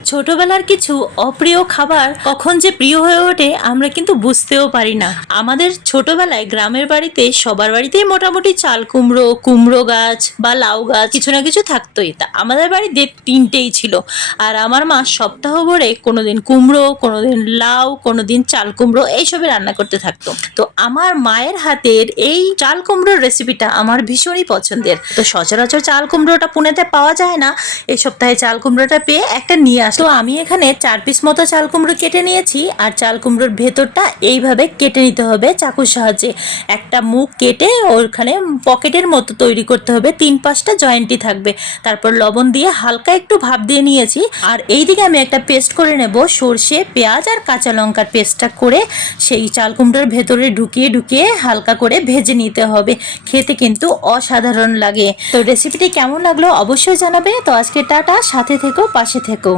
ছোটবেলার কিছু অপ্রিয় খাবার কখন যে প্রিয় হয়ে ওঠে আমরা কিন্তু বুঝতেও পারি না। আমাদের ছোটবেলায় গ্রামের বাড়িতে সবার বাড়িতেই মোটামুটি চাল কুমড়ো, কুমড়ো গাছ বা লাউ গাছ কিছু না কিছু থাকতোই। তা আমাদের বাড়িতে তিনটেই ছিল। আর আমার মা সপ্তাহ ভরে কোনোদিন কুমড়ো, কোনোদিন লাউ, কোনোদিন চাল কুমড়ো এইসবই রান্না করতে থাকতো। তো আমার মায়ের হাতের এই চাল কুমড়োর রেসিপিটা আমার ভীষণই পছন্দের। তো সচরাচর চাল কুমড়োটা পুনেতে পাওয়া যায় না, এই সপ্তাহে চাল কুমড়োটা পেয়ে একটা নিয়ে তো আমি এখানে 4 পিস মতো চাল কুমড়ো কেটে নিয়েছি। আর চাল কুমড়োর ভেতরটা এইভাবে কেটে নিতে হবে চাকুর সাহায্যে। একটা মুখ কেটে ওখানে পকেটের মতো তৈরি করতে হবে, 3-5টা জয়েন্টই থাকবে। তারপর লবণ দিয়ে হালকা একটু ভাপ দিয়ে নিয়েছি। আর এইদিকে আমি একটা পেস্ট করে নেব, সর্ষে, পেঁয়াজ আর কাঁচা লঙ্কার পেস্টটা করে সেই চাল কুমড়োর ভেতরে ঢুকিয়ে ঢুকিয়ে হালকা করে ভেজে নিতে হবে। খেতে কিন্তু অসাধারণ লাগে। তো রেসিপিটি কেমন লাগলো অবশ্যই জানাবে। তো আজকে টাটা, সাথে থেকো, পাশে থেকো।